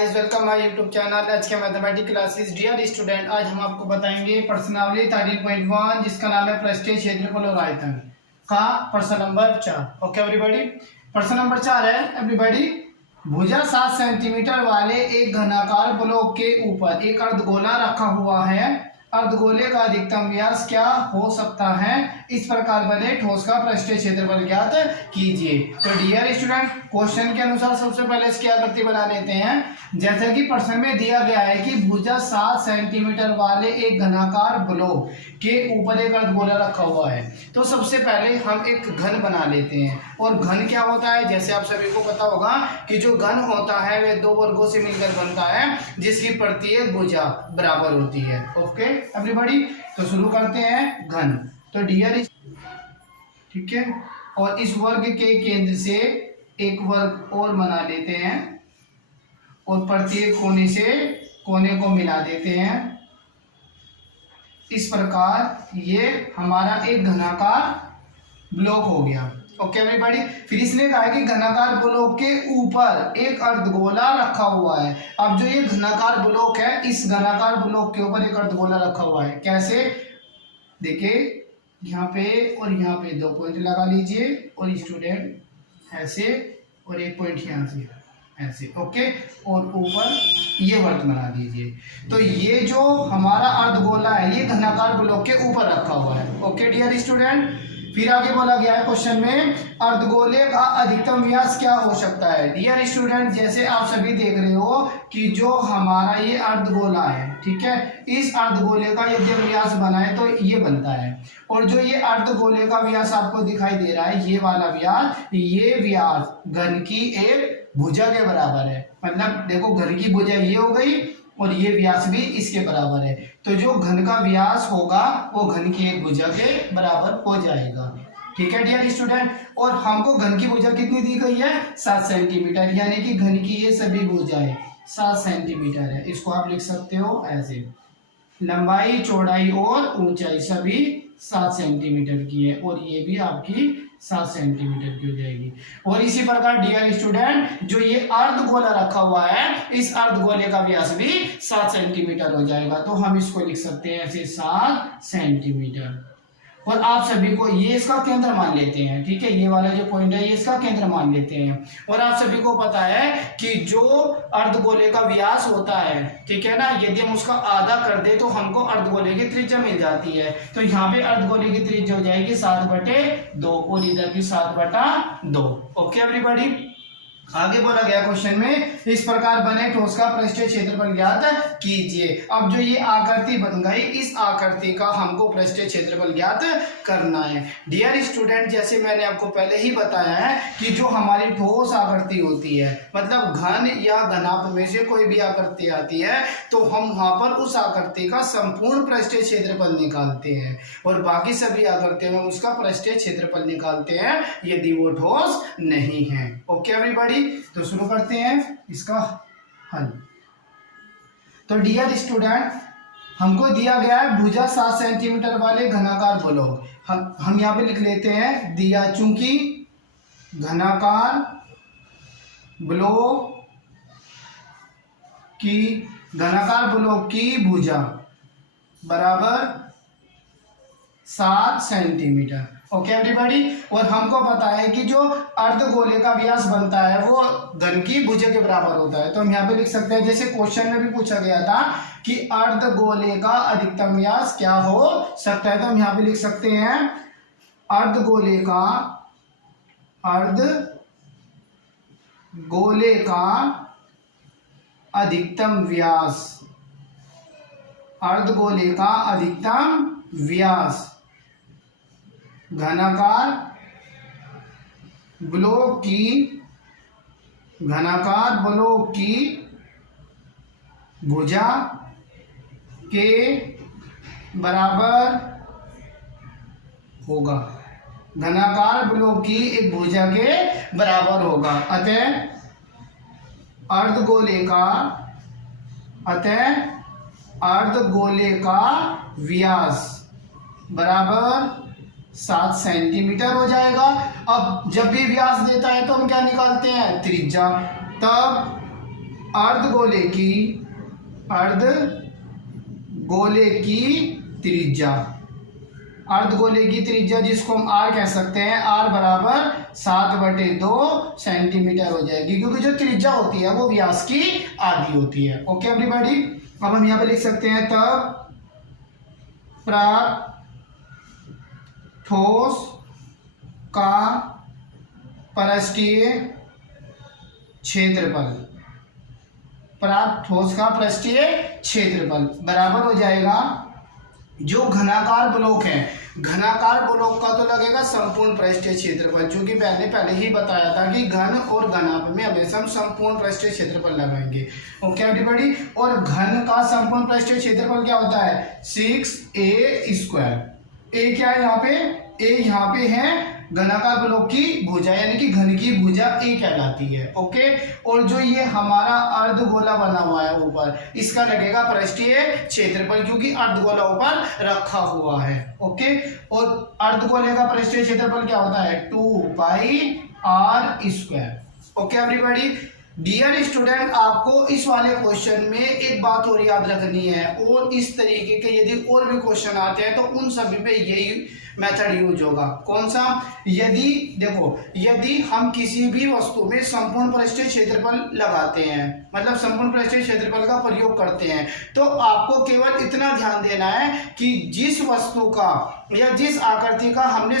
Guys, welcome my YouTube channel. आज के mathematics classes. Dear student, आज हम आपको बताएंगे प्रश्नावली 13.1 जिसका नाम है पृष्ठीय क्षेत्रफल और आयतन का प्रश्न नंबर 4। ओके एवरीबॉडी, प्रश्न नंबर 4 है एवरीबॉडी। भुजा 7 सेंटीमीटर वाले एक घनाकार ब्लॉक के ऊपर एक अर्धगोला रखा हुआ है। अर्धगोले का अधिकतम व्यास क्या हो सकता है? इस प्रकार बने ठोस का पृष्ठीय क्षेत्रफल ज्ञात कीजिए। तो डियर स्टूडेंट, क्वेश्चन के अनुसार सबसे पहले इसकी आकृति बना लेते हैं। जैसे कि प्रश्न में दिया गया है कि भुजा 7 सेंटीमीटर वाले एक घनाकार ब्लॉक के ऊपर एक अर्धगोला रखा हुआ है। तो सबसे पहले हम एक घन बना लेते हैं। और घन क्या होता है? जैसे आप सभी को पता होगा कि जो घन होता है वह दो वर्गों से मिलकर बनता है जिसकी प्रत्येक भुजा बराबर होती है। ओके एवरीबॉडी, तो शुरू करते हैं घन। तो डियर, ठीक है, और इस वर्ग के केंद्र से एक वर्ग और बना लेते हैं और प्रत्येक कोने से कोने को मिला देते हैं। इस प्रकार ये हमारा एक घनाकार ब्लॉक हो गया। ओके एवरीबॉडी, फिर इसने कहा है कि घनाकार ब्लॉक के ऊपर एक अर्धगोला रखा हुआ है। अब जो ये घनाकार ब्लॉक है, इस घनाकार ब्लॉक के ऊपर एक अर्धगोला रखा हुआ है। कैसे? देखिए, यहाँ पे और यहाँ पे 2 पॉइंट लगा लीजिए और स्टूडेंट ऐसे और एक पॉइंट यहाँ से ऐसे। ओके, और ऊपर ये वर्ग बना दीजिए। तो ये जो हमारा अर्धगोला है ये घनाकार ब्लॉक के ऊपर रखा हुआ है। ओके डियर स्टूडेंट, फिर आगे बोला गया है क्वेश्चन में अर्धगोले का अधिकतम व्यास क्या हो सकता है। डियर स्टूडेंट, जैसे आप सभी देख रहे हो कि जो हमारा ये अर्धगोला है, ठीक है, इस अर्धगोले का यदि व्यास बनाए तो ये बनता है। और जो ये अर्धगोले का व्यास आपको दिखाई दे रहा है, ये वाला व्यास, ये व्यास घन की एक भुजा के बराबर है। मतलब देखो, घन की भुजा ये हो गई और ये व्यास भी इसके बराबर है। तो जो घन का व्यास होगा वो घन की एक भुजा के बराबर हो जाएगा। ठीक है डियर स्टूडेंट, और हमको घन की भुजा कितनी दी गई है? 7 सेंटीमीटर, यानी कि घन की ये सभी भुजाएं 7 सेंटीमीटर है। इसको आप लिख सकते हो ऐसे, लंबाई, चौड़ाई और ऊंचाई सभी 7 सेंटीमीटर की है और ये भी आपकी 7 सेंटीमीटर की हो जाएगी। और इसी प्रकार डियर स्टूडेंट, जो ये अर्धगोला रखा हुआ है, इस अर्धगोले का व्यास भी 7 सेंटीमीटर हो जाएगा। तो हम इसको लिख सकते हैं ऐसे 7 सेंटीमीटर। और आप सभी को ये इसका केंद्र मान लेते हैं। ठीक है, ये वाला जो पॉइंट है ये इसका केंद्र मान लेते हैं। और आप सभी को पता है कि जो अर्धगोले का व्यास होता है, ठीक है ना, यदि हम उसका आधा कर दे तो हमको अर्धगोले की त्रिज्या मिल जाती है। तो यहाँ पे अर्धगोले की त्रिज्या हो जाएगी 7/2 और इधर की 7/2। ओके एवरीबॉडी, आगे बोला गया क्वेश्चन में इस प्रकार बने ठोस का पृष्ठीय क्षेत्रफल ज्ञात कीजिए। अब जो ये आकृति बन गई, इस आकृति का हमको पृष्ठीय क्षेत्रफल ज्ञात करना है। डियर स्टूडेंट, जैसे मैंने आपको पहले ही बताया है कि जो हमारी ठोस आकृति होती है, मतलब घन या घनाभ में से कोई भी आकृति आती है, तो हम वहां पर उस आकृति का संपूर्ण पृष्ठीय क्षेत्रफल निकालते हैं और बाकी सभी आकृतियों में उसका पृष्ठीय क्षेत्रफल निकालते हैं यदि वो ठोस नहीं है। ओके एवरीबॉडी, तो शुरू करते हैं इसका हल। तो डियर स्टूडेंट, हमको दिया गया है भुजा 7 सेंटीमीटर वाले घनाकार ब्लॉक। हम यहां पे लिख लेते हैं दिया, चूंकि घनाकार ब्लॉक की भुजा बराबर 7 सेंटीमीटर। ओके एवरीबॉडी, और हमको पता है कि जो अर्धगोले का व्यास बनता है वो घन की भुजा के बराबर होता है। तो हम यहाँ पे लिख सकते हैं, जैसे क्वेश्चन में भी पूछा गया था कि अर्धगोले का अधिकतम व्यास क्या हो सकता है। तो हम यहाँ पे लिख सकते हैं अर्धगोले का अधिकतम व्यास, अर्धगोले का अधिकतम व्यास घनाकार ब्लॉक की भुजा के बराबर होगा। घनाकार ब्लॉक की एक भुजा के बराबर होगा। अतः अर्धगोले का व्यास बराबर 7 सेंटीमीटर हो जाएगा। अब जब भी व्यास देता है तो हम क्या निकालते हैं? त्रिज्या। तब अर्धगोले की त्रिज्या, अर्धगोले की त्रिज्या जिसको हम r कह सकते हैं, r बराबर 7/2 सेंटीमीटर हो जाएगी, क्योंकि जो त्रिज्या होती है वो व्यास की आधी होती है। ओके एवरीबॉडी, अब हम यहाँ पे लिख सकते हैं तब प्राप्त ठोस का पृष्ठीय क्षेत्रफल, प्राप्त ठोस का पृष्ठीय क्षेत्रफल बराबर हो जाएगा, जो घनाकार ब्लॉक है, घनाकार ब्लॉक का तो लगेगा संपूर्ण पृष्ठीय क्षेत्रफल, क्योंकि मैंने पहले ही बताया था कि घन और घनाभ में हमेशा हम संपूर्ण पृष्ठीय क्षेत्रफल लगाएंगे। ओके एवरीबॉडी, और घन का संपूर्ण पृष्ठीय क्षेत्रफल क्या होता है 6a²। ए क्या है यहाँ पे, ए यहाँ पे है घनाकार ब्लॉक की भुजा, यानी कि घन की भुजा ए कहलाती है। ओके, और जो ये हमारा अर्धगोला बना हुआ है ऊपर, इसका लगेगा पृष्ठीय क्षेत्रफल, क्योंकि अर्धगोला ऊपर रखा हुआ है। ओके, और अर्धगोले का पृष्ठीय क्षेत्रफल क्या होता है 2πr²। Okay everybody, dear student, आपको इस वाले क्वेश्चन में एक बात और याद रखनी है, और इस तरीके के यदि और भी क्वेश्चन आते हैं तो उन सभी पे यही मेथड यूज होगा। कौन सा, यदि देखो, यदि हम किसी भी वस्तु में संपूर्ण पृष्ठीय क्षेत्रफल लगाते हैं, मतलब संपूर्ण पृष्ठीय क्षेत्रफल का प्रयोग करते हैं, तो आपको केवल इतना ध्यान देना है कि जिस वस्तु का या जिस आकृति का हमने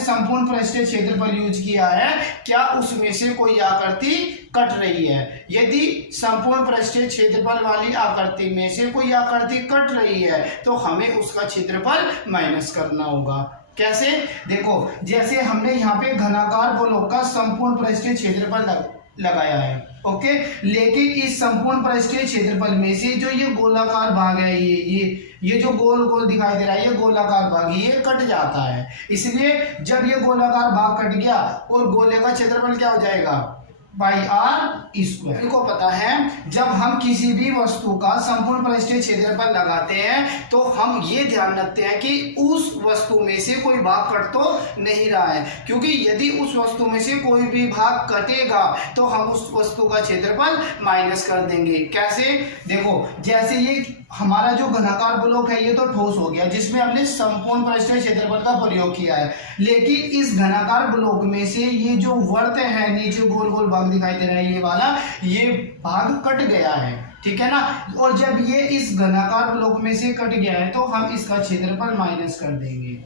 संपूर्ण पृष्ठीय क्षेत्रफल यूज किया है, क्या उसमें से कोई आकृति कट रही है। यदि संपूर्ण पृष्ठीय क्षेत्रफल वाली आकृति में से कोई आकृति कट रही है तो हमें उसका क्षेत्रफल माइनस करना होगा। कैसे, देखो, जैसे हमने यहाँ पे घनाकार ब्लॉक का संपूर्ण पृष्ठीय क्षेत्रफल लगाया है। ओके, लेकिन इस संपूर्ण पृष्ठीय क्षेत्रफल में से जो ये गोलाकार भाग है, ये जो गोल गोल दिखाई दे रहा है, ये गोलाकार भाग ये कट जाता है। इसलिए जब ये गोलाकार भाग कट गया और गोले का क्षेत्रफल क्या हो जाएगा πr²। को पता है, जब हम किसी भी वस्तु का संपूर्ण पृष्ठीय क्षेत्रफल लगाते हैं तो हम ये ध्यान रखते हैं कि उस वस्तु में से कोई भाग कट तो नहीं रहा है, क्योंकि यदि उस वस्तु में से कोई भी भाग कटेगा तो हम उस वस्तु का क्षेत्रफल माइनस कर देंगे। कैसे, देखो, जैसे ये हमारा जो घनाकार ब्लॉक है ये तो ठोस हो गया, जिसमें हमने संपूर्ण पृष्ठीय क्षेत्रफल का प्रयोग किया है, लेकिन इस घनाकार ब्लॉक में से ये जो वर्त है, नीचे गोल गोल भाग दिखाई दे रहा है, ये वाला, ये भाग कट गया है, ठीक है ना। और जब ये इस घनाकार ब्लॉक में से कट गया है तो हम इसका क्षेत्रफल माइनस कर देंगे,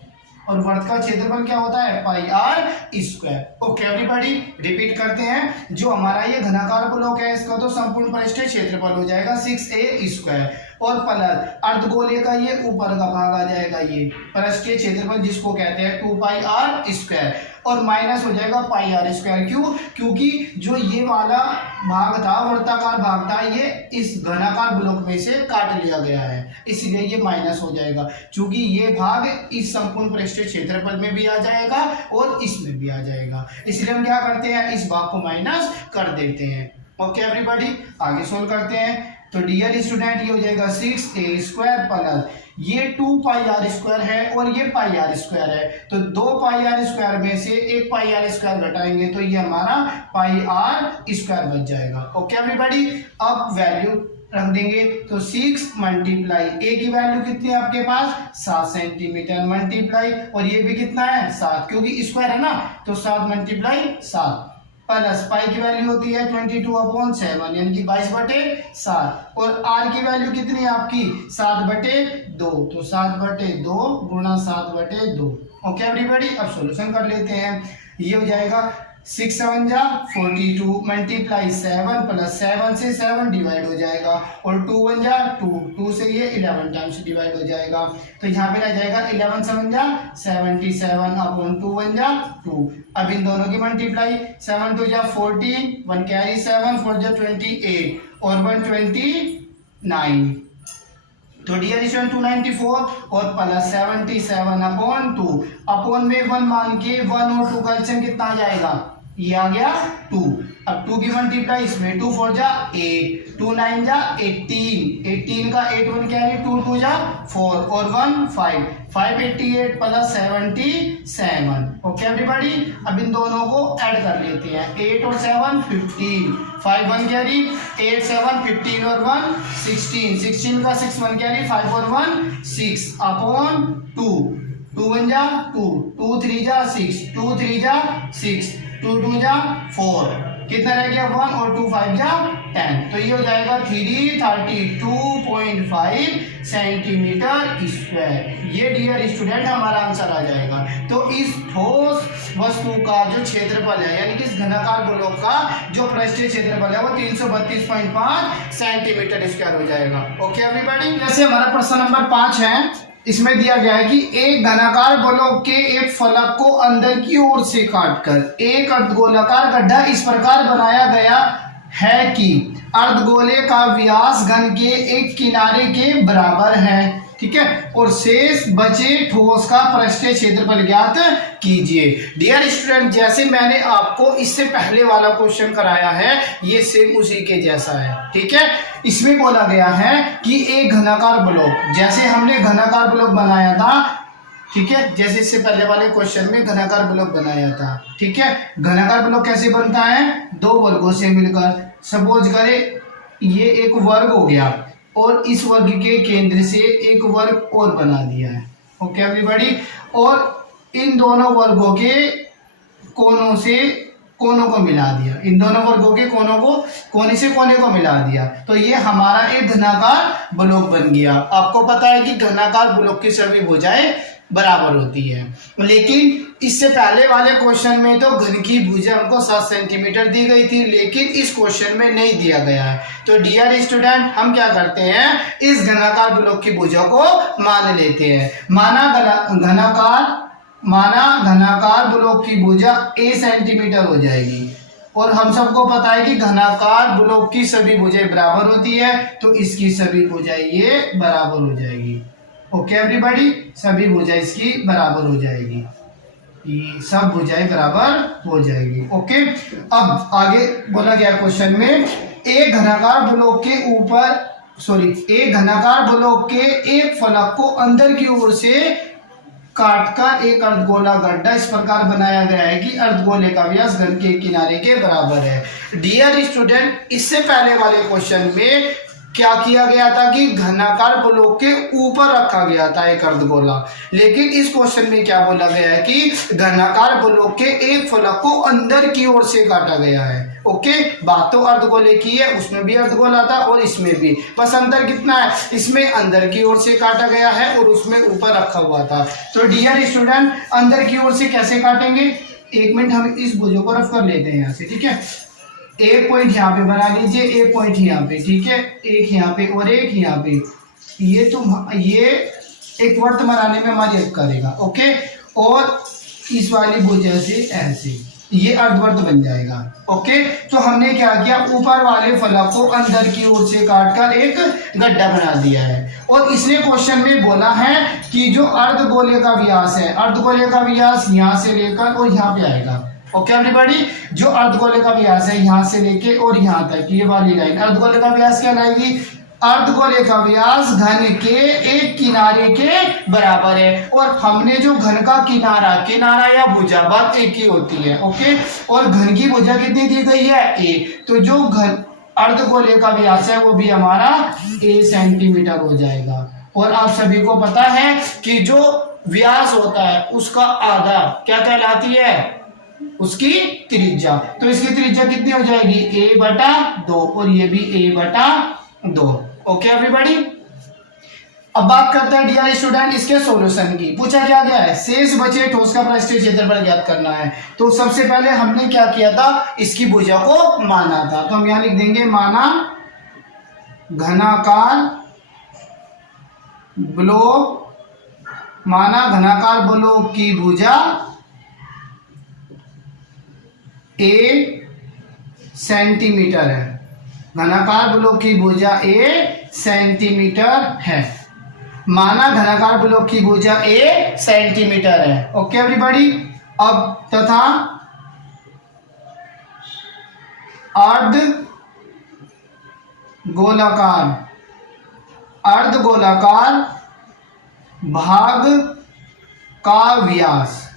और वर्त का क्षेत्रफल क्या होता है πr²। ओके एवरीबॉडी, रिपीट करते हैं, जो हमारा ये घनाकार ब्लॉक है इसका तो संपूर्ण पृष्ठीय क्षेत्रफल हो जाएगा 6a², और प्लस अर्धगोले का ये ऊपर का भाग आ जाएगा, ये पृष्ठीय क्षेत्रफल जिसको कहते हैं 2πr², और माइनस हो जाएगा πr²। क्यों, क्योंकि जो ये वाला भाग था, वृत्ताकार भाग था, ये इस घनाकार ब्लॉक में से काट लिया गया है, इसलिए ये माइनस हो जाएगा, क्योंकि ये भाग इस संपूर्ण पृष्ठीय क्षेत्रफल में भी आ जाएगा और इसमें भी आ जाएगा, इसलिए हम क्या करते हैं, इस भाग को माइनस कर देते हैं। ओके एवरीबॉडी, आगे सोल्व करते हैं। तो डियर स्टूडेंट, ये हो जाएगा 6a² प्लस ये 2πr² है और ये πr² है, तो 2πr² में से एक πr² घटाएंगे तो ये हमारा πr² बच जाएगा। ओके एवरीबॉडी, अब वैल्यू रख देंगे, तो 6 मल्टीप्लाई ए की वैल्यू कितनी है आपके पास 7 सेंटीमीटर, मल्टीप्लाई और ये भी कितना है 7, क्योंकि स्क्वायर है ना, तो 7 मल्टीप्लाई 7, प्लस पाई की वैल्यू होती है 22/7, यानी कि 22/7, और आर की वैल्यू कितनी है आपकी 7/2, तो 7/2 गुणा 7/2। ओके एवरीबॉडी, अब सॉल्यूशन कर लेते हैं। ये हो जाएगा 6 7 जा 42 मल्टीप्लाई 7 प्लस 7 से 7 डिवाइड हो जाएगा, और 2 1 जा 2 से ये 11 टाइम्स डिवाइड हो जाएगा, तो यहाँ पे रह जाएगा 11 7 जा 77 अपॉन 2 1 जा 2। अब इन दोनों की मल्टीप्लाई 7 2 जा 14, 1 कैरी 7 4 जा 28 और 1 29, तो डियर स्टूडेंट 294 और प्लस 77 अपॉन 2, अपॉन में 1 मान के 1 और 2 का एलसीएम कितना आ जाएगा, ये आ गया 2। अब 2 की मल्टीप्लाई इसमें 2 4 जा 8, 2 9 जा 18, 18 का 8 1 कैरी, 2 2 जा 4 और 1 5, 588 प्लस 77। ओके एवरीबॉडी, अब इन दोनों को ऐड कर लेते हैं, 8 और 7 15, 5 1 कैरी, 8 7 15 और 1 16, 16 का 6 1 कैरी, 5 और 1 6 अपॉन 2, 2 1 जा 2, 2 3 जा 6, 2 3 जा 6, 2 2 जा 4, कितना रह गया 1 और 2 5 जा 10, तो ये हो जाएगा 332.5 सेंटीमीटर स्क्वायर। ये डियर स्टूडेंट हमारा आंसर आ जाएगा। तो इस ठोस वस्तु का जो क्षेत्रफल है, यानी कि इस घनाकार गोलक का जो पृष्ठीय क्षेत्रफल है वो 332.5 सेंटीमीटर स्क्वायर हो जाएगा। ओके एवरीबॉडी, जैसे हमारा प्रश्न नंबर 5 है, इसमें दिया गया है कि एक घनाकार गोलक के एक फलक को अंदर की ओर से काटकर एक अर्धगोलाकार गड्ढा इस प्रकार बनाया गया है कि अर्धगोले का व्यास घन के एक किनारे के बराबर है, ठीक है, और शेष बचे ठोस का पृष्ठीय क्षेत्रफल ज्ञात कीजिए। डियर स्टूडेंट, जैसे मैंने आपको इससे पहले वाला क्वेश्चन कराया है, ये सेम उसी के जैसा है, ठीक है। इसमें बोला गया है कि एक घनाकार ब्लॉक, जैसे हमने घनाकार ब्लॉक बनाया था, ठीक है, जैसे इससे पहले वाले क्वेश्चन में घनाकार ब्लॉक बनाया था, ठीक है। घनाकार ब्लॉक कैसे बनता है, दो वर्गों से मिलकर। सपोज करें ये एक वर्ग हो गया और इस वर्ग के केंद्र से एक वर्ग और बना दिया है। ओके एवरीबॉडी, और इन दोनों वर्गों के कोनों से कोनों को मिला दिया, इन दोनों वर्गों के कोनों को कोने से कोने को मिला दिया, तो ये हमारा एक घनाकार ब्लॉक बन गया। आपको पता है कि घनाकार ब्लॉक की सभी भुजाएं बराबर होती है, लेकिन इससे पहले वाले क्वेश्चन में तो घन की भुजा हमको 7 सेंटीमीटर दी गई थी, लेकिन इस क्वेश्चन में नहीं दिया गया है। तो डियर स्टूडेंट, हम क्या करते हैं, इस घनाकार ब्लॉक की भुजा को मान लेते हैं। माना घनाकार ब्लॉक की भुजा a सेंटीमीटर हो जाएगी, और हम सबको पता है कि घनाकार ब्लॉक की सभी भुजाएं बराबर होती है, तो इसकी सभी भुजाएं ये बराबर हो जाएगी। ओके एवरीबॉडी, सभी भुजाएं इसकी बराबर हो जाएगी, ये सब भुजाएं बराबर हो जाएगी। ओके, अब आगे बोला गया क्वेश्चन में, एक घनाकार ब्लॉक के एक फलक को अंदर की ओर से काटकर एक अर्धगोला गड्ढा इस प्रकार बनाया गया है कि अर्धगोले का व्यास घन के किनारे के बराबर है। डियर स्टूडेंट, इससे पहले वाले क्वेश्चन में क्या किया गया था कि घनाकार ब्लॉक के ऊपर रखा गया था एक अर्धगोला, लेकिन इस क्वेश्चन में क्या बोला गया है कि घनाकार ब्लॉक के एक फलक को अंदर की ओर से काटा गया है। ओके, बात तो अर्धगोले की है, उसमें भी अर्धगोला था और इसमें भी, बस अंतर कितना है, इसमें अंदर की ओर से काटा गया है और उसमें ऊपर रखा हुआ था। तो डियर स्टूडेंट, अंदर की ओर से कैसे काटेंगे, एक मिनट हम इस भुजा को रफ कर लेते हैं यहाँ से, ठीक है। एक पॉइंट यहाँ पे बना लीजिए, एक पॉइंट यहाँ पे, ठीक है, एक यहाँ पे और एक यहाँ पे, ये एक वर्त बनाने में हमारी हेल्प करेगा। ओके, और इस वाली भुजा से ऐसे ये अर्धवर्त बन जाएगा। ओके, तो हमने क्या किया, ऊपर वाले फलक को अंदर की ओर से काटकर एक गड्ढा बना दिया है, और इसने क्वेश्चन में बोला है कि जो अर्धगोले का व्यास है, अर्धगोले का व्यास यहाँ से लेकर और यहाँ पे आएगा। ओके एवरीबॉडी, जो अर्धगोले का व्यास है यहाँ से लेके और यहाँ तक, ये वाली लाइन अर्धगोले का व्यास क्या लाएगी, अर्धगोले का व्यास घन के एक किनारे के बराबर है, और हमने जो घन का किनारा या भुजा, बात एक ही होती है। ओके, और घन की भुजा कितनी दी गई है, a, तो जो घन अर्धगोले का व्यास है वो भी हमारा a सेंटीमीटर हो जाएगा। और आप सभी को पता है कि जो व्यास होता है उसका आधा क्या कहलाती है, उसकी त्रिज्या, तो इसकी त्रिज्या कितनी हो जाएगी, a/2, और ये भी a/2। ओके एवरीबॉडी, अब बात करते हैं डियर स्टूडेंट इसके सॉल्यूशन की। पूछा क्या गया है, शेष बचे ठोस का पृष्ठीय क्षेत्रफल ज्ञात करना है। तो सबसे पहले हमने क्या किया था, इसकी भुजा को माना था, तो हम यहां लिख देंगे माना घनाकार ब्लॉक की भुजा a सेंटीमीटर है, घनाकार ब्लॉक की भुजा a सेंटीमीटर है, माना घनाकार ब्लॉक की भुजा a सेंटीमीटर है। ओके एवरीबॉडी, अब तथा अर्ध गोलाकार भाग का व्यास।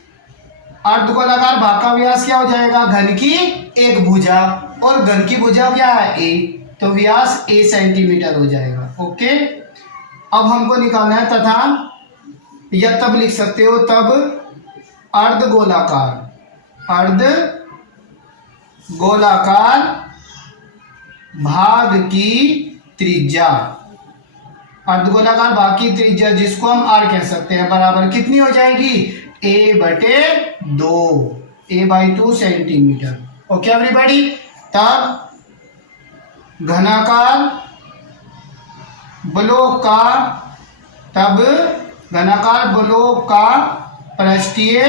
अर्धगोलाकार भाग का व्यास क्या हो जाएगा? घन की एक भुजा, और घन की भुजा क्या है? a, तो व्यास a सेंटीमीटर हो जाएगा। ओके, अब हमको निकालना है तथा, या तब लिख सकते हो, तब अर्धगोलाकार भाग की त्रिज्या, अर्धगोलाकार भाग की त्रिज्या जिसको हम r कह सकते हैं, बराबर कितनी हो जाएगी? a/2 centimetre. ओके एवरीबॉडी, तब घनाकार ब्लॉक का पृष्ठीय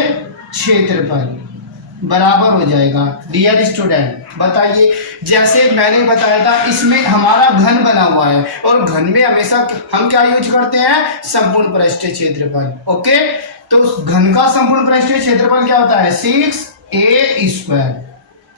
क्षेत्रफल बराबर हो जाएगा। डियर स्टूडेंट बताइए, जैसे मैंने बताया था इसमें हमारा घन बना हुआ है, और घन में हमेशा हम क्या यूज करते हैं? संपूर्ण पृष्ठीय क्षेत्रफल। ओके, तो उस घन का संपूर्ण पृष्ठीय क्षेत्रफल क्या होता है? 6a²।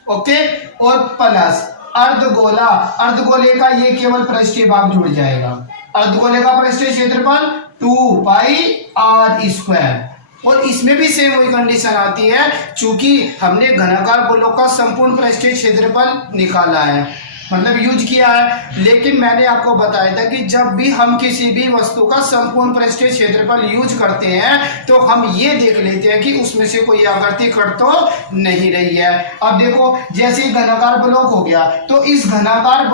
ओके, और प्लस अर्धगोले का ये केवल पृष्ठीय भाग जुड़ जाएगा। अर्धगोले का पृष्ठीय क्षेत्रफल 2πr², और इसमें भी सेम वही कंडीशन आती है, चूंकि हमने घनाकार गोलों का संपूर्ण पृष्ठीय क्षेत्रफल निकाला है, मतलब यूज किया है। लेकिन मैंने आपको बताया था कि जब भी हम किसी भी वस्तु का संपूर्ण पृष्ठीय क्षेत्रफल यूज करते हैं तो हम ये देख लेते हैं कि उसमें से कोई आकृति कट तो नहीं रही है। अब देखो, जैसे घनाकार ब्लॉक हो गया, तो इस घनाकार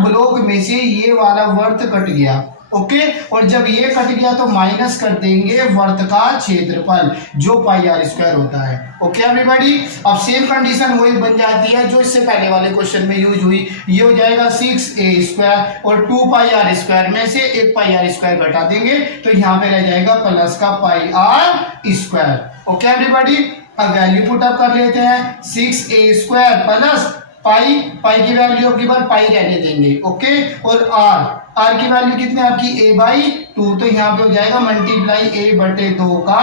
ब्लॉक में से ये वाला वर्त कट गया। ओके, और जब ये कट गया तो माइनस कर देंगे वर्त का क्षेत्रफल जो πr² होता है। ओके एवरीबॉडी, अब सेम कंडीशन वही बन जाती है जो इससे पहले वाले क्वेश्चन में यूज हुई। ये हो जाएगा 6a² और 2πr² में से एक πr² घटा देंगे तो यहाँ पे रह जाएगा प्लस का πr²। ओके एवरीबॉडी, अब वैल्यू पुट अप कर लेते हैं। 6a² प्लस पाई की वैल्यू अपनी बार पाई रहने देंगे। ओके, और r की वैल्यू कितनी आपकी? a/2, तो यहाँ पे हो जाएगा मल्टीप्लाई a/2 का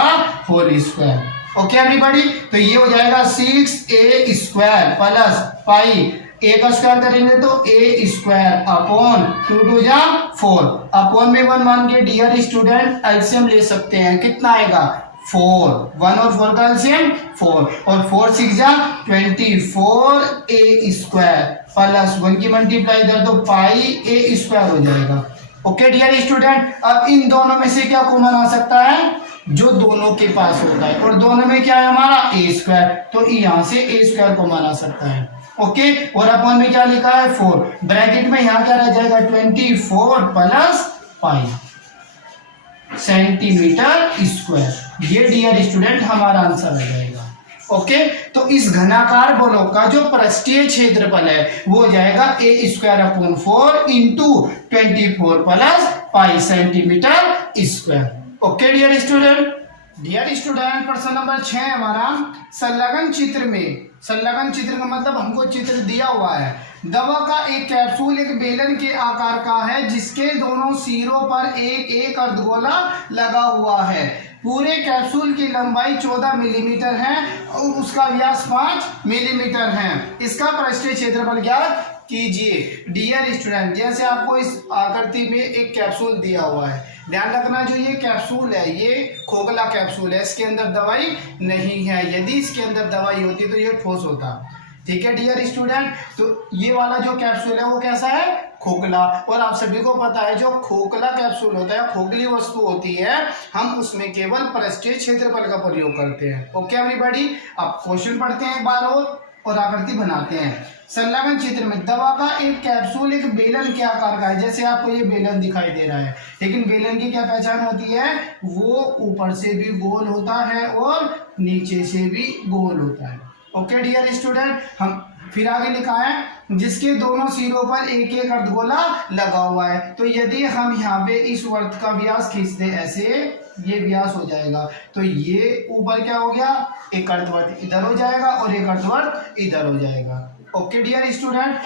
होल स्क्वायर। ओके एवरीबॉडी, तो ये हो जाएगा 6a² प्लस पाई, a का स्क्वायर करेंगे तो a² अपॉन 2 जा 4, अपॉन में 1 मान के डियर स्टूडेंट एलसीएम ले सकते हैं। कितना आएगा? 4, 1 और 4 का एलसीएम 4, और 4 6 जा 24a² प्लस 1 की मल्टीप्लाई इधर तो πa² हो जाएगा। ओके डियर स्टूडेंट, अब इन दोनों में से क्या कॉमन आ सकता है? जो दोनों के पास होता है, और दोनों में क्या है हमारा? a², तो यहाँ से a² कॉमन आ सकता है। ओके, और अपॉन में क्या लिखा है? 4, ब्रैकेट में यहाँ क्या रह जाएगा? 24 प्लस पाई सेंटीमीटर स्क्वायर। ये डियर स्टूडेंट हमारा आंसर आ जाएगा। ओके, तो इस घनाकार ब्लॉक का जो पृष्ठीय क्षेत्रफल है वो हो जाएगा a² upon 4 into 24 plus pi centimetre square. Okay dear student, प्रश्न नंबर 6 हमारा, संलग्न चित्र का मतलब हमको चित्र दिया हुआ है। दवा का एक कैप्सूल एक बेलन के आकार का है जिसके दोनों सिरों पर एक अर्धगोला लगा हुआ है। पूरे कैप्सूल की लंबाई 14 मिलीमीटर है और उसका व्यास 5 मिलीमीटर है। इसका पृष्ठीय क्षेत्रफल ज्ञात कीजिए। डियर स्टूडेंट, जैसे आपको इस आकृति में एक कैप्सूल दिया हुआ है, ध्यान रखना जो ये कैप्सूल है ये खोखला कैप्सूल है, इसके अंदर दवाई नहीं है। यदि इसके अंदर दवाई होती तो ये ठोस होता। ठीक है डियर स्टूडेंट, तो ये वाला जो कैप्सूल है वो कैसा है? खोखला। और आप सभी को पता है जो खोखला कैप्सूल होता है, खोखली वस्तु होती है, हम उसमें केवल पृष्ठीय क्षेत्रफल का प्रयोग करते हैं। ओके एवरीबॉडी, अब क्वेश्चन पढ़ते हैं एक बार और आकृति बनाते हैं। संलग्न चित्र में दवा का एक कैप्सूल एक बेलन के आकार का है। जैसे आपको ये बेलन दिखाई दे रहा है, लेकिन बेलन की क्या पहचान होती है? वो ऊपर से भी गोल होता है और नीचे से भी गोल होता है। ओके डियर स्टूडेंट, हम फिर आगे लिखा है जिसके दोनों सिरों पर एक अर्धगोला लगा हुआ है। तो यदि हम यहाँ पे इस वर्त का व्यास खींचते ऐसे, ये व्यास हो जाएगा, तो ये ऊपर क्या हो गया? एक अर्धवर्त इधर हो जाएगा और एक अर्धवर्त इधर हो जाएगा। ओके डियर स्टूडेंट,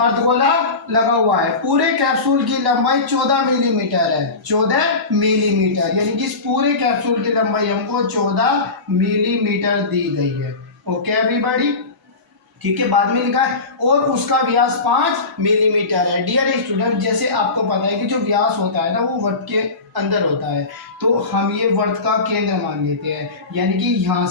अर्धगोला लगा हुआ है। पूरे कैप्सूल की लंबाई 14 मिलीमीटर है। 14 मिलीमीटर, यानी कि इस पूरे कैप्सूल की लंबाई हमको 14 मिलीमीटर दी गई है। ओके एवरीबॉडी, ठीक है, बाद में लिखा है, और उसका व्यास 5 मिलीमीटर है। डियर स्टूडेंट, जैसे आपको पता है कि जो व्यास होता है ना वो वृत्त के अंदर होता है, तो हम ये वृत्त का केंद्र मान लेते हैं, यानी कि यहाँ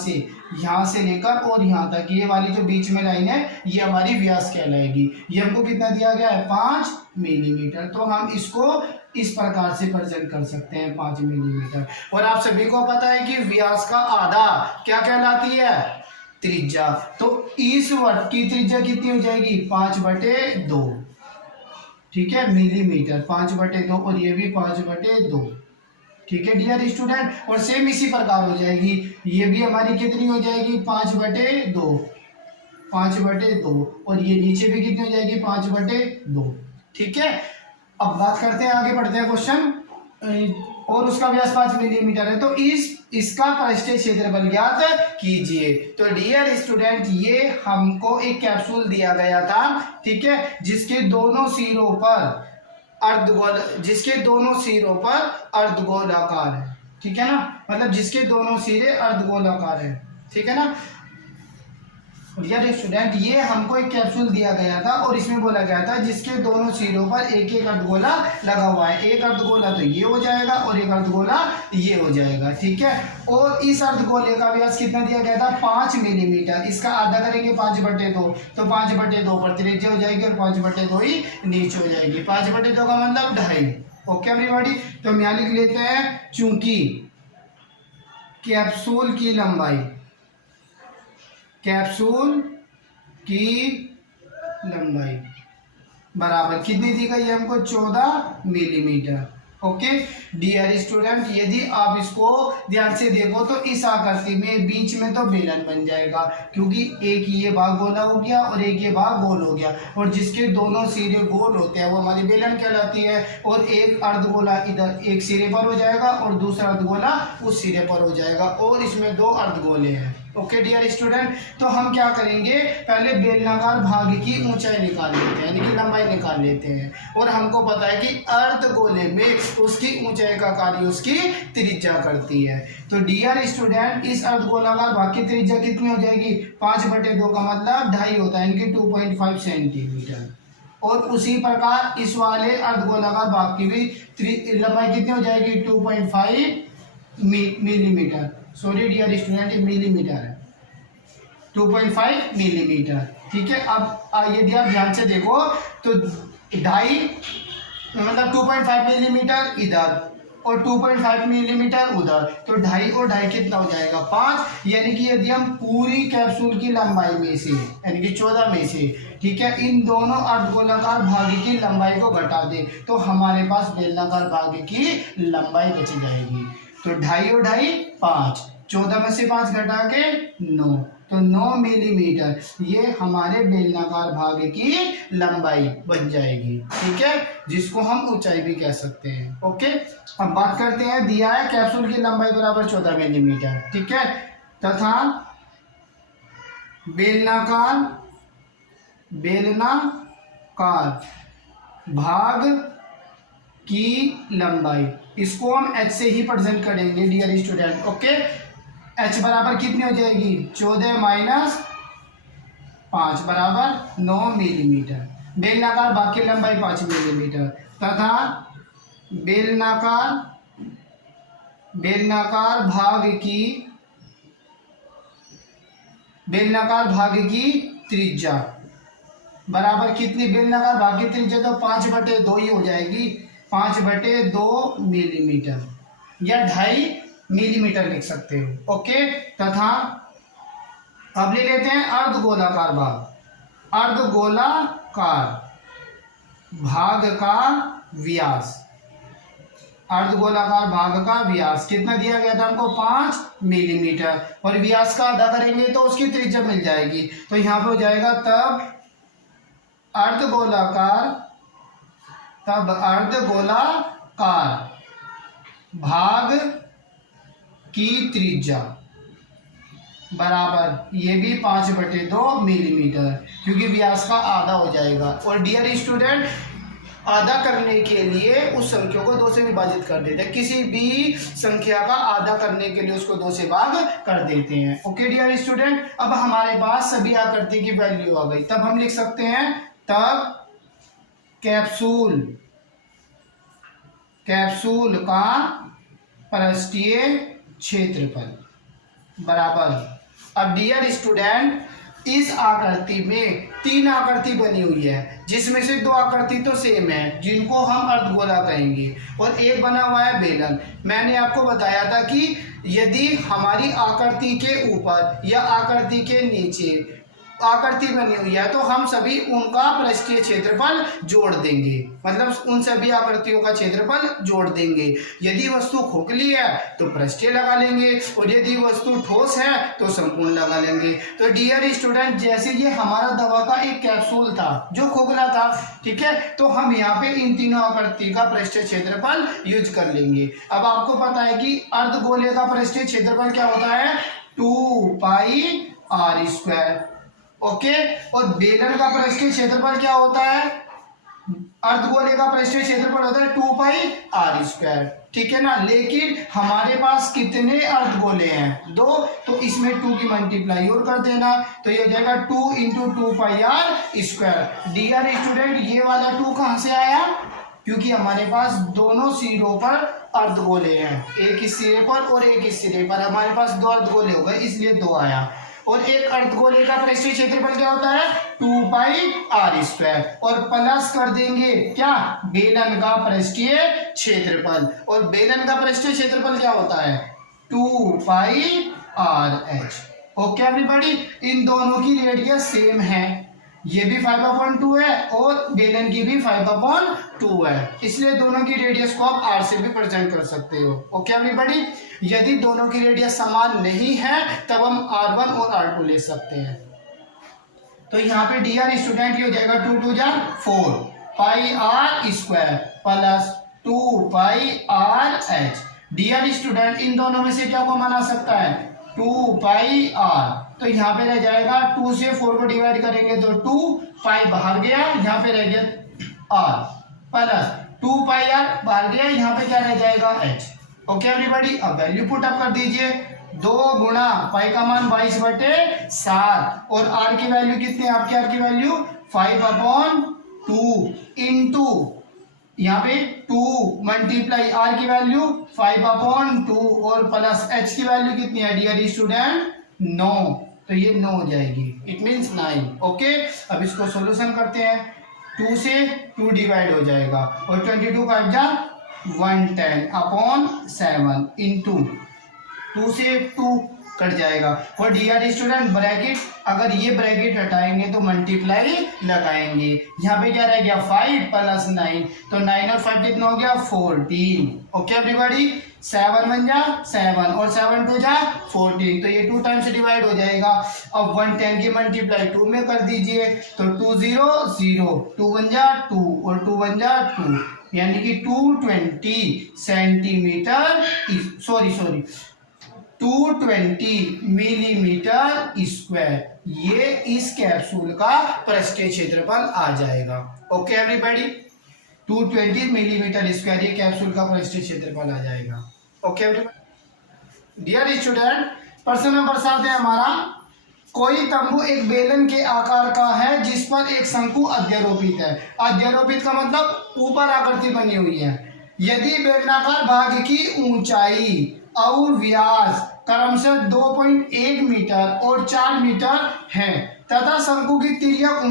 से लेकर और यहाँ तक ये वाली जो बीच में लाइन है ये हमारी व्यास कहलाएगी। ये हमको कितना दिया गया है, 5 मिलीमीटर। तो हम इसको इस प्रकार से प्रेजेंट कर सकते हैं, 5 मिलीमीटर। और आप सभी को पता है कि व्यास का आधा क्या कहलाती है, त्रिज्या। तो इस वृत्त की त्रिज्या कितनी हो जाएगी, 5/2, ठीक है, मिलीमीटर, 5/2, और ये भी 5/2, ठीक है डियर स्टूडेंट। और सेम इसी प्रकार हो जाएगी, ये भी हमारी कितनी हो जाएगी, 5/2, 5/2, और ये नीचे भी कितनी हो जाएगी, 5/2, ठीक है। अब बात करते हैं, आगे बढ़ते हैं क्वेश्चन। और उसका व्यास 5 मिलीमीटर है, तो इसका पृष्ठीय क्षेत्रफल ज्ञात कीजिए। तो डियर स्टूडेंट, ये हमको एक कैप्सूल दिया गया था, ठीक है, जिसके दोनों सिरों पर अर्धगोलाकार है, ठीक है ना, मतलब जिसके दोनों सिरे अर्धगोलाकार है, ठीक है ना। डियर स्टूडेंट, ये हमको एक कैप्सूल दिया गया था और इसमें बोला गया था जिसके दोनों सिरों पर एक एक अर्धगोला लगा हुआ है। एक अर्धगोला तो ये हो जाएगा और एक अर्धगोला ये हो जाएगा, ठीक है। और इस अर्धगोले का व्यास कितना दिया गया था, 5 मिलीमीटर। इसका आधा करेंगे 5/2, तो 5/2 पर त्रिज्या हो जाएगी और 5/2 ही नीचे हो जाएगी। 5/2 का मतलब 2.5। ओके एवरीबॉडी, तो हम यहाँ लिख लेते हैं, चूंकि कैप्सूल की लंबाई बराबर कितनी दी गई है हमको, 14 मिलीमीटर। ओके डियर स्टूडेंट, यदि आप इसको ध्यान से देखो तो इस आकृति में बीच में तो बेलन बन जाएगा, क्योंकि एक ये भाग गोला हो गया और एक ये भाग गोल हो गया, और जिसके दोनों सिरे गोल होते हैं वो हमारी बेलन कहलाती है। और एक अर्धगोला इधर एक सिरे पर हो जाएगा और दूसरा अर्धगोला उस सिरे पर हो जाएगा, और इसमें 2 अर्धगोले हैं। ओके डियर स्टूडेंट, तो हम क्या करेंगे, पहले बेलनाकार भाग की ऊंचाई निकाल लेते हैं, यानी कि लंबाई निकाल लेते हैं। और हमको पता है कि अर्धगोले में उसकी ऊंचाई का कार्य उसकी त्रिज्या करती है। तो डियर स्टूडेंट, इस अर्धगोलाकार भाग की त्रिज्या कितनी हो जाएगी, 5/2 का मतलब 2.5 होता है, यानी कि 2.5 सेंटीमीटर। और उसी प्रकार इस वाले अर्धगोलाकार भाग की भी लंबाई कितनी हो जाएगी, 2.5 millimetre. Sorry dear student, millimetre है, 2.5 मिलीमीटर, ठीक है। अब यदि आप ध्यान से देखो तो 2.5 मतलब 2.5 मिलीमीटर इधर और 2.5 मिलीमीटर उधर, तो 2.5 और 2.5 कितना हो जाएगा, 5। यानी कि यदि हम पूरी कैप्सूल की लंबाई में से, यानी कि 14 में से, ठीक है, इन दोनों अर्धगोलाकार भाग की लंबाई को घटा दें तो हमारे पास बेलनाकार भाग की लंबाई बच जाएगी। तो 2.5 और 2.5 5, 14 में से 5 घटा के 9, तो 9 मिलीमीटर ये हमारे बेलनाकार भाग की लंबाई बन जाएगी, ठीक है, जिसको हम ऊंचाई भी कह सकते हैं। ओके, अब बात करते हैं, दिया है कैप्सूल की लंबाई बराबर 14 मिलीमीटर, ठीक है, तथा बेलनाकार भाग की लंबाई, इसको हम h से ही प्रेजेंट करेंगे डियर स्टूडेंट। ओके, h बराबर कितनी हो जाएगी, 14 - 5 बराबर 9 मिलीमीटर। बेलनाकार भाग की लंबाई 5 मिलीमीटर तथा बेलनाकार भाग की त्रिज्या बराबर कितनी, बेलनाकार भाग की त्रिज्या तो 5/2 ही हो जाएगी, 5/2 मिलीमीटर या 2.5 मिलीमीटर लिख सकते हो। ओके, तथा अब ले लेते हैं अर्धगोलाकार भाग का व्यास। अर्धगोलाकार भाग का व्यास कितना दिया गया था हमको, 5 मिलीमीटर, और व्यास का आधा करेंगे तो उसकी त्रिज्या मिल जाएगी। तो यहाँ पे हो जाएगा तब अर्धगोलाकार भाग की त्रिज्या बराबर ये भी 5/2 मिलीमीटर, क्योंकि व्यास का आधा हो जाएगा। और डियर स्टूडेंट, आधा करने के लिए उस संख्या को 2 से विभाजित कर देते हैं। किसी भी संख्या का आधा करने के लिए उसको 2 से भाग कर देते हैं। ओके डियर स्टूडेंट, अब हमारे पास सभी आकृति की वैल्यू आ गई। तब हम लिख सकते हैं, तब कैप्सूल का पृष्ठीय क्षेत्रफल बराबर। अब डियर स्टूडेंट, इस आकृति में 3 आकृति बनी हुई है, जिसमें से 2 आकृति तो सेम है जिनको हम अर्धगोला कहेंगे, और एक बना हुआ है बेलन। मैंने आपको बताया था कि यदि हमारी आकृति के ऊपर या आकृति के नीचे आकृति बनी हुई है तो हम सभी उनका पृष्ठीय क्षेत्रफल जोड़ देंगे, मतलब उन सभी आकृतियों का क्षेत्रफल जोड़ देंगे। यदि वस्तु खोखली है तो पृष्ठीय लगा लेंगे, और यदि वस्तु ठोस है तो संपूर्ण लगा लेंगे। तो डियर स्टूडेंट, जैसे ये हमारा दवा का एक कैप्सूल था जो खोखला था, ठीक है, तो हम यहाँ पे इन तीनों आकृति का पृष्ठीय क्षेत्रफल यूज कर लेंगे। अब आपको पता है कि अर्धगोले का पृष्ठीय क्षेत्रफल क्या होता है, 2πr²। ओके, और बेलन का पृष्ठीय क्षेत्रफल क्या होता है, अर्धगोले का पृष्ठीय क्षेत्रफल होता है 2πr², ठीक है ना। लेकिन हमारे पास कितने अर्धगोले हैं, 2, तो इसमें 2 की मल्टीप्लाई और कर देना, तो ये हो जाएगा 2 × 2πr²। डियर स्टूडेंट, ये वाला 2 कहाँ से आया, क्योंकि हमारे पास दोनों सिरों पर अर्धगोले हैं, एक इस सिरे पर और एक इस सिरे पर, हमारे पास 2 अर्धगोले हो गए, इसलिए 2 आया। और एक अर्धगोले का पृष्ठीय क्षेत्रफल क्या होता है, 2πr², और प्लस कर देंगे क्या, बेलन का पृष्ठीय क्षेत्रफल, और बेलन का पृष्ठीय क्षेत्रफल क्या होता है, 2πrh। ओके एवरीबॉडी, इन दोनों की रेडियस सेम है, ये भी 5/2 है और बेलन की भी 5/2 है, इसलिए दोनों की रेडियस को आप r से भी प्रेजेंट कर सकते हो। ओके एवरीबॉडी, यदि दोनों की रेडियस समान नहीं है तब हम r1 और r2 ले सकते हैं। तो यहाँ पे डियर स्टूडेंट ये हो जाएगा 2 × 2 = 4 πr² plus 2πrh। Dear student, इन दोनों में से क्या कॉमन आ सकता है, 2πr, तो यहाँ पे रह जाएगा 2 से 4 को डिवाइड करेंगे तो 2π बाहर गया, यहाँ पे रह गया r, प्लस 2πr बाहर गया, यहाँ पे क्या रह जाएगा h। ओके एवरीबॉडी, अब वैल्यू पुट अप कर दीजिए, 2 × पाई का मान 22/7, और r की वैल्यू कितनी है, आपकी r की वैल्यू 5/2 इंटू यहाँ पे 2 मल्टीप्लाई r की वैल्यू 5/2 और प्लस h की वैल्यू कितनी है डियर स्टूडेंट, 9, तो ये 9 हो जाएगी, इट मीन्स 9। ओके, अब इसको सॉल्यूशन करते हैं, 2 से 2 डिवाइड हो जाएगा, और 22 5 = 110/7 इंटू 2 से 2 कट जाएगा, और डियर स्टूडेंट ब्रैकेट, अगर ये ब्रैकेट हटाएंगे तो मल्टीप्लाई लगाएंगे, यहाँ पे क्या रह गया 5 + 9, तो 9 और 5 कितना हो गया 14। ओके एवरीबॉडी, 7 × 1 = 7 और 7 × 2 = 14, तो ये 2 टाइम्स डिवाइड हो जाएगा। अब 110 की मल्टीप्लाई 2 में कर दीजिए, तो 2 0 0, 2 1 = 2 और 2 1 = 2, यानी कि 220 सेंटीमीटर, सॉरी 220 मिलीमीटर स्क्वायर, ये इस कैप्सूल का पृष्ठीय क्षेत्रफल आ जाएगा। ओके एवरीबॉडी, 220 मिलीमीटर स्क्वायर ये कैप्सूल का पृष्ठीय क्षेत्रफल आ जाएगा। ओके एवरीबॉडी, डियर स्टूडेंट, प्रश्न नंबर 7 है हमारा, कोई तंबू एक बेलन के आकार का है जिस पर एक शंकु अध्यारोपित है। अध्यारोपित का मतलब ऊपर आकृति बनी हुई है। यदि बेलनाकार भाग की ऊंचाई और व्यास क्रमशः 2.1 मीटर और 4 मीटर है तथा शंकु की तिर्यक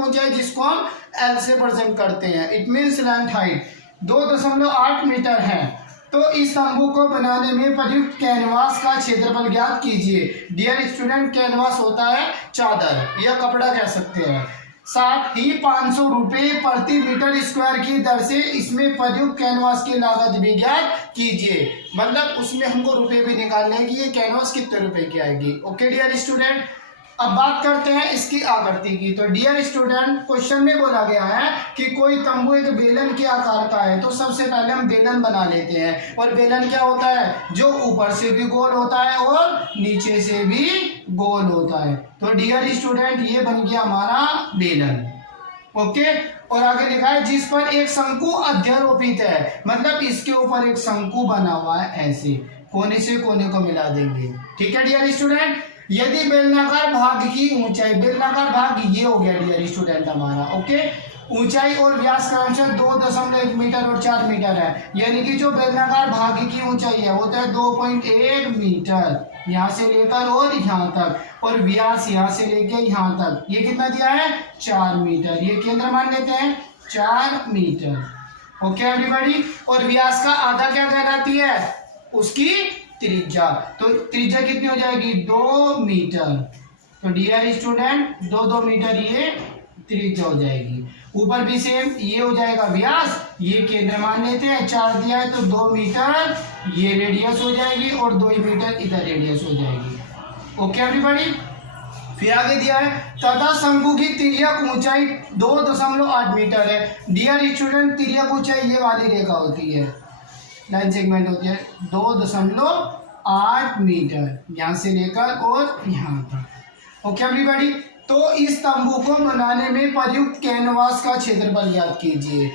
ऊंचाई जिसको हम L से प्रेजेंट करते हैं, it means length height 2.8 metre है, तो इस तंबू को बनाने में प्रयुक्त कैनवास का क्षेत्रफल ज्ञात कीजिए। डियर स्टूडेंट, कैनवास होता है चादर या कपड़ा कह सकते हैं। साथ ही 500 रुपये प्रति मीटर स्क्वायर की दर से इसमें प्रयुक्त कैनवास की लागत भी ज्ञात कीजिए, मतलब उसमें हमको रुपए भी निकालने हैं कि ये कैनवास कितने रुपए की आएगी। ओके डियर स्टूडेंट, अब बात करते हैं इसकी आकृति की। तो डियर स्टूडेंट, क्वेश्चन में बोला गया है कि कोई तंबू एक बेलन के आकार का है, तो सबसे पहले हम बेलन बना लेते हैं। और बेलन क्या होता है, जो ऊपर से भी गोल होता है और नीचे से भी गोल होता है। तो डियर स्टूडेंट, ये बन गया हमारा बेलन। ओके, और आगे लिखा है जिस पर एक शंकु अध्यारोपित है, मतलब इसके ऊपर एक शंकु बना हुआ है, ऐसे कोने से कोने को मिला देंगे। ठीक है डियर स्टूडेंट। यदि बेलनाकार भाग की ऊंचाई, बेलनाकार भाग ये हो गया डियर स्टूडेंट हमारा, ओके। ऊंचाई और व्यास क्रमशः 2.1 मीटर और 4 मीटर है, यानी कि जो बेलनाकार भाग की ऊंचाई है वो तो है 2.1 मीटर यहाँ से लेकर और यहाँ तक, और व्यास यहाँ से लेकर यहाँ तक ये कितना दिया है 4 मीटर, ये केंद्र मान लेते हैं 4 मीटर। Okay everybody. और व्यास का आधा क्या कहलाती है, उसकी त्रिज्या, तो त्रिज्या कितनी हो जाएगी 2 मीटर। तो डियर स्टूडेंट 2 मीटर ये त्रिज्या हो जाएगी। ऊपर भी सेम ये हो जाएगा व्यास, ये केंद्र मान लेते हैं 4 दिया है तो 2 मीटर ये रेडियस हो जाएगी और 2 मीटर इधर रेडियस हो जाएगी। Okay everybody. फिर आगे दिया है तथा शंकु की तिर्यक ऊंचाई 2.8 मीटर है। डियर स्टूडेंट तिर्यक ऊंचाई ये वाली रेखा होती है, लाइन सेगमेंट होती है 2.8 मीटर यहाँ से लेकर और यहाँ तक। Okay everybody. तो इस तंबू को बनाने में प्रयुक्त कैनवास का क्षेत्रफल ज्ञात कीजिए।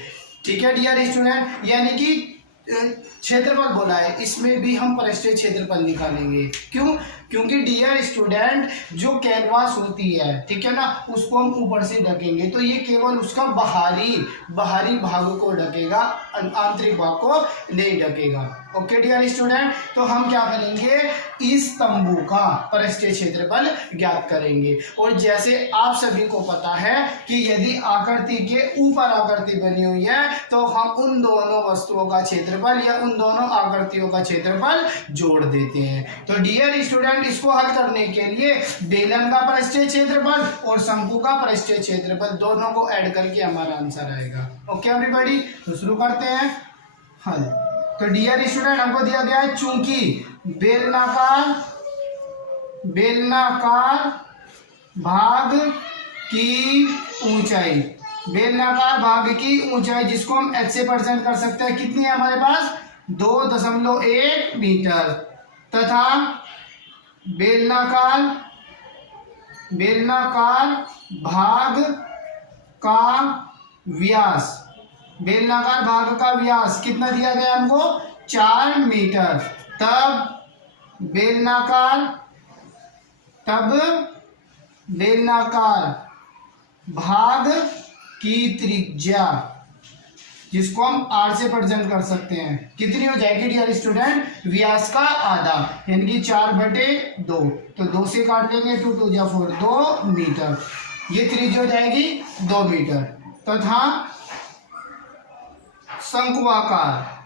ठीक है डियर स्टूडेंट, यानी कि क्षेत्रफल बोला है, इसमें भी हम पृष्ठीय क्षेत्रफल निकालेंगे। क्यों? क्योंकि डियर स्टूडेंट जो कैनवास होती है, ठीक है ना, उसको हम ऊपर से ढकेंगे तो ये केवल उसका बाहरी भाग को ढकेगा, आंतरिक भाग को नहीं ढकेगा। ओके डियर स्टूडेंट, तो हम क्या करेंगे, इस तंबू का पृष्ठीय क्षेत्रफल ज्ञात करेंगे। और जैसे आप सभी को पता है कि यदि आकृति के ऊपर आकृति बनी हुई है तो हम उन दोनों वस्तुओं का क्षेत्रफल या उन दोनों आकृतियों का क्षेत्रफल जोड़ देते हैं। तो डियर स्टूडेंट इसको हल करने के लिए बेलन का पृष्ठीय क्षेत्रफल और शंकु का पृष्ठीय क्षेत्रफल दोनों को ऐड करके हमारा आंसर आएगा। ओके एवरीबॉडी, तो शुरू करते हैं हल। तो डियर स्टूडेंट हमको दिया गया है चूंकि बेलनाकार भाग की ऊंचाई, बेलनाकार भाग की ऊंचाई जिसको हम h से प्रेजेंट कर सकते हैं, कितनी है हमारे पास 2.1 मीटर, तथा बेलनाकार भाग का व्यास, बेलनाकार भाग का व्यास कितना दिया गया हमको 4 मीटर, तब बेलनाकार भाग की त्रिज्या जिसको हम r से प्रेजेंट कर सकते हैं कितनी हो जाएगी डियर स्टूडेंट, व्यास का आधा, यानी कि 4/2, तो 2 से काट लेंगे 2 2 जा 4, 2 मीटर, ये त्रिज्या हो जाएगी 2 मीटर। तथा शंक्वाकार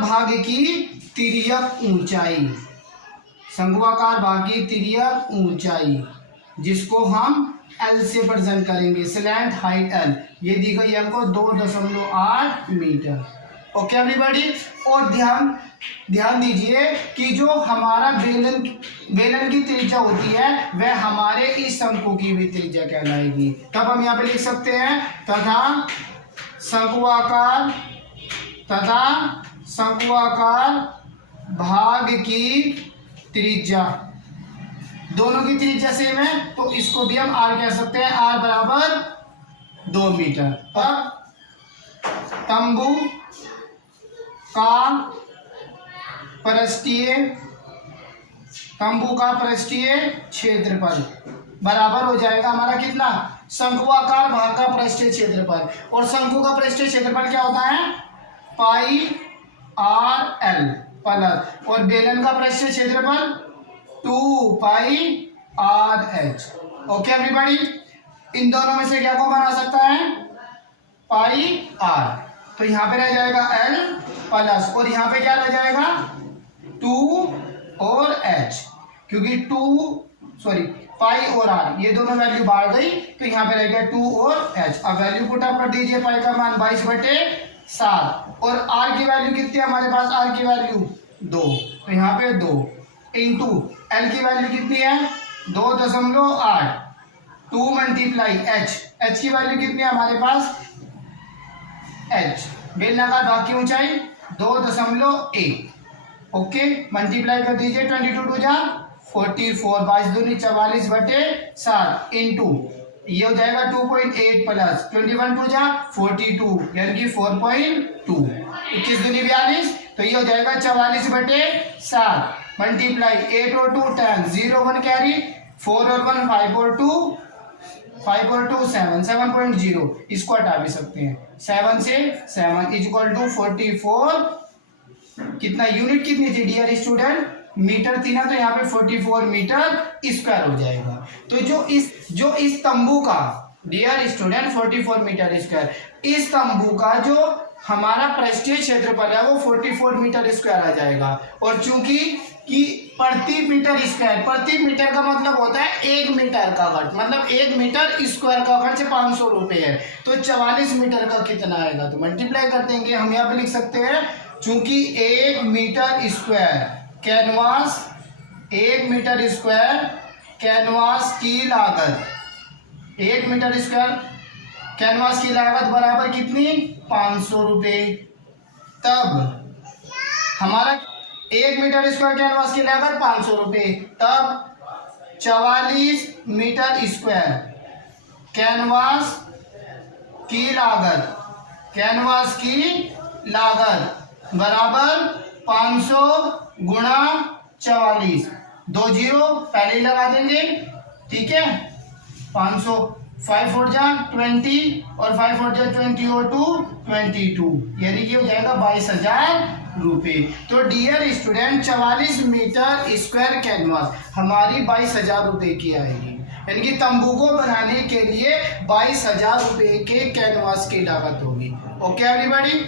भाग की तिर्यक ऊंचाई, शंक्वाकार भाग की तिर्यक ऊंचाई जिसको हम L से प्रेजेंट करेंगे, स्लैंट हाइट L, ये दी गई हमको 2.8 मीटर। Okay everybody. और ध्यान दीजिए कि जो हमारा बेलन की त्रिज्या होती है वह हमारे इस शंकु की भी त्रिज्या कहलाएगी। तब हम यहाँ पे लिख सकते हैं तथा शंक्वाकार भाग की त्रिज्या, दोनों की त्रिज्या सेम है तो इसको भी हम r कह सकते हैं, r बराबर 2 मीटर। अब तंबू का पृष्ठीय क्षेत्रफल बराबर हो जाएगा हमारा कितना, शंक्वाकार भाग का पृष्ठीय क्षेत्रफल, और शंकु का पृष्ठीय क्षेत्रफल क्या होता है पाई r l प्लस, और बेलन का पृष्ठीय क्षेत्रफल 2 पाई r h। ओके एवरीबॉडी, इन दोनों में से क्या को बना सकता है पाई r, तो यहाँ पे रह जाएगा l प्लस, और यहाँ पे क्या रह जाएगा 2 और h, क्योंकि पाई और r ये दोनों वैल्यू बाहर गई तो यहाँ पे रह गया 2 और h। अब वैल्यू पुट अप कर दीजिए, पाई का मान 22/7 और r की वैल्यू कितनी है हमारे पास, r की वैल्यू 2, तो यहाँ पे 2 इंटू l की वैल्यू कितनी है 2.8, 2 मल्टीप्लाई h की वैल्यू कितनी है हमारे पास h, बेलनाकार भाग की ऊंचाई 2.1, ओके, मल्टीप्लाई कर दीजिए 22 2 जा 44, 22 दूनी 44 बटे 7 इंटू ये हो जाएगा 2.8 प्लस 21 टू जा 42 यानी कि 4.2, 21 दूनी 42, तो ये हो जाएगा 44 बटे 7 मल्टीप्लाई 8 और 2 10, 0 1 कैरी, 4 और 1 5 और 2 7, 7.0, इसको हटा भी सकते हैं, 7 से 7 इज इक्वल टू 44, कितना यूनिट कितनी थी डियर स्टूडेंट, मीटर थी ना, तो यहाँ पे 44 मीटर स्क्वायर हो जाएगा। तो जो इस तंबू का डियर स्टूडेंट 44 मीटर स्क्वायर, इस तंबू का जो हमारा पृष्ठीय क्षेत्रफल है वो 44 मीटर स्क्वायर आ जाएगा। और चूंकि कि प्रति मीटर का मतलब होता है 1 मीटर का खर्च, मतलब 1 मीटर स्क्वायर का खर्च 500 रुपये है, तो 44 मीटर का कितना आएगा, तो मल्टीप्लाई कर देंगे। हम यहाँ पे लिख सकते हैं चूंकि 1 metre square canvas, 1 metre square canvas की लागत, 1 मीटर स्क्वायर कैनवास की लागत बराबर कितनी, 500 रुपये। तब हमारा 1 मीटर स्क्वायर कैनवास की लागत 500 रुपये, तब 44 मीटर स्क्वायर कैनवास की लागत बराबर 500 गुणा 44, 2 जीरो पहले ही लगा देंगे, ठीक है, 500, 5 4 जा 20 और 5 4 जा 20 और 2 22, यानी कि हो जाएगा 22,000 रुपये। तो dear student 44 metre square canvas हमारी 22,000 रुपये की आएगी, यानी कि तंबू को बनाने के लिए 22,000 रुपये के कैनवास की लागत होगी। Okay everybody.